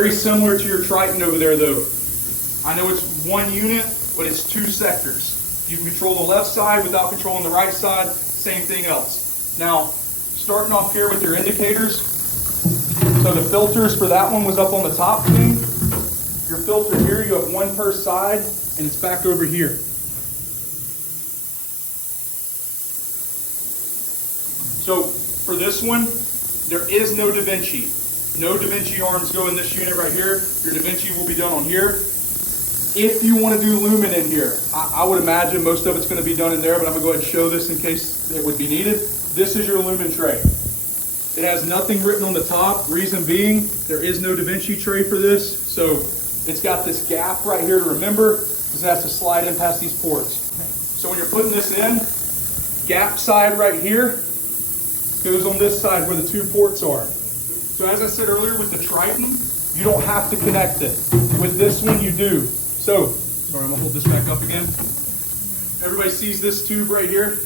Very similar to your Triton over there though. I know it's one unit, but it's two sectors. You can control the left side without controlling the right side, same thing else. Now, starting off here with your indicators. So the filters for that one was up on the top thing. Your filter here, you have one per side, and it's back over here. So for this one, there is no Da Vinci. No Da Vinci arms go in this unit right here. Your Da Vinci will be done on here. If you want to do lumen in here, I would imagine most of it's going to be done in there, but I'm going to go ahead and show this in case it would be needed. This is your lumen tray. It has nothing written on the top. Reason being, there is no Da Vinci tray for this. So it's got this gap right here to remember, because it has to slide in past these ports. So when you're putting this in, gap side right here goes on this side where the two ports are. So as I said earlier with the Triton, you don't have to connect it. With this one you do. So, sorry, I'm gonna hold this back up again. Everybody sees this tube right here?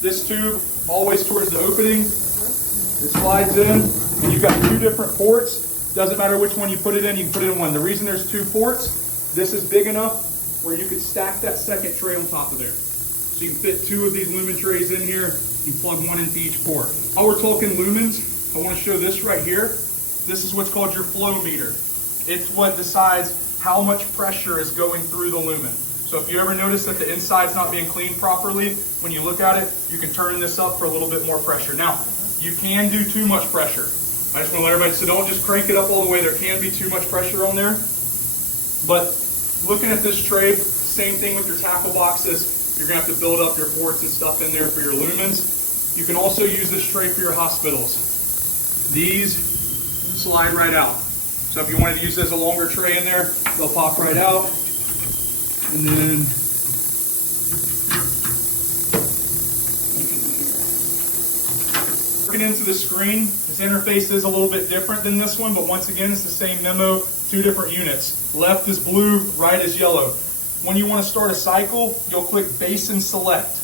This tube, always towards the opening. It slides in, and you've got two different ports. Doesn't matter which one you put it in, you can put it in one. The reason there's two ports, this is big enough where you could stack that second tray on top of there. So you can fit two of these lumen trays in here. You plug one into each port. While we're talking lumens, I want to show this right here. This is what's called your flow meter. It's what decides how much pressure is going through the lumen. So if you ever notice that the inside's not being cleaned properly, when you look at it, you can turn this up for a little bit more pressure. Now, you can do too much pressure. I just want to let everybody, so don't just crank it up all the way. There can be too much pressure on there. But looking at this tray, same thing with your tackle boxes. You're going to have to build up your ports and stuff in there for your lumens. You can also use this tray for your hospitals. These slide right out. So if you wanted to use this as a longer tray in there, they'll pop right out. And then looking into the screen, this interface is a little bit different than this one, but once again, it's the same memo, two different units. Left is blue, right is yellow. When you want to start a cycle, you'll click Basin Select.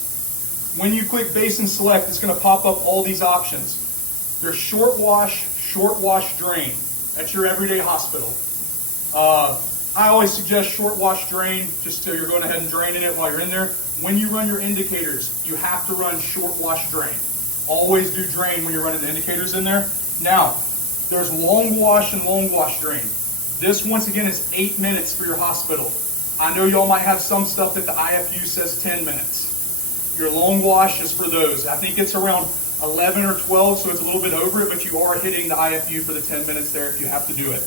When you click Basin Select, it's going to pop up all these options. There's short wash, drain. That's your everyday hospital. I always suggest short wash, drain, just so you're going ahead and draining it while you're in there. When you run your indicators, you have to run short wash, drain. Always do drain when you're running the indicators in there. Now, there's long wash and long wash, drain. This, once again, is 8 minutes for your hospital. I know y'all might have some stuff that the IFU says 10 minutes. Your long wash is for those. I think it's around 11 or 12, so it's a little bit over it, but you are hitting the IFU for the 10 minutes there if you have to do it.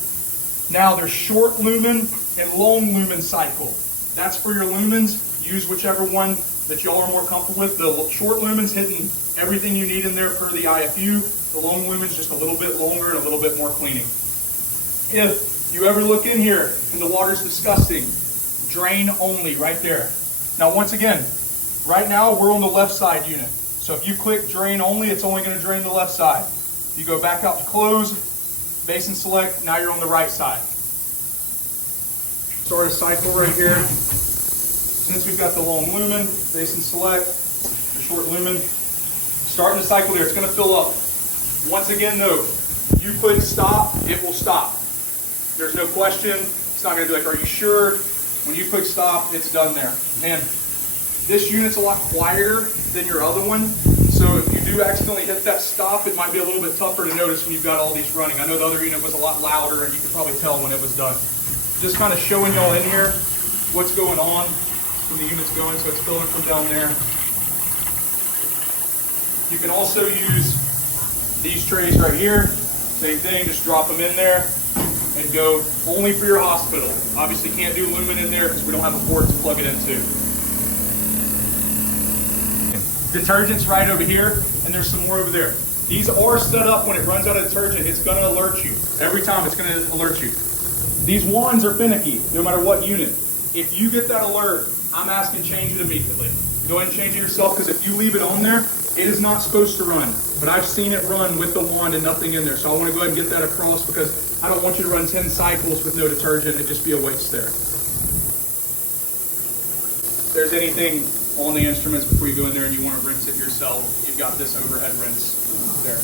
Now there's short lumen and long lumen cycle. That's for your lumens. Use whichever one that y'all are more comfortable with. The short lumen's hitting everything you need in there per the IFU. The long lumen's just a little bit longer and a little bit more cleaning. If you ever look in here and the water's disgusting, drain only right there. Now once again, right now we're on the left side unit. So if you click drain only, it's only going to drain the left side. You go back out to close, Basin Select, now you're on the right side. Start a cycle right here. Since we've got the long lumen, Basin Select, the short lumen, starting the cycle there, it's going to fill up. Once again though, you click stop, it will stop. There's no question, it's not going to be like, are you sure? When you click stop, it's done there. And this unit's a lot quieter than your other one, so if you do accidentally hit that stop, it might be a little bit tougher to notice when you've got all these running. I know the other unit was a lot louder, and you could probably tell when it was done. Just kind of showing y'all in here what's going on when the unit's going, so it's filling from down there. You can also use these trays right here. Same thing, just drop them in there and go only for your hospital. Obviously can't do lumen in there because we don't have a port to plug it into. Detergent's right over here, and there's some more over there. These are set up when it runs out of detergent, it's going to alert you. Every time it's going to alert you. These wands are finicky, no matter what unit. If you get that alert, I'm asking change it immediately. Go ahead and change it yourself, because if you leave it on there, it is not supposed to run. But I've seen it run with the wand and nothing in there. So I want to go ahead and get that across, because I don't want you to run 10 cycles with no detergent. It'd just be a waste there. If there's anything on the instruments before you go in there and you want to rinse it yourself, you've got this overhead rinse there.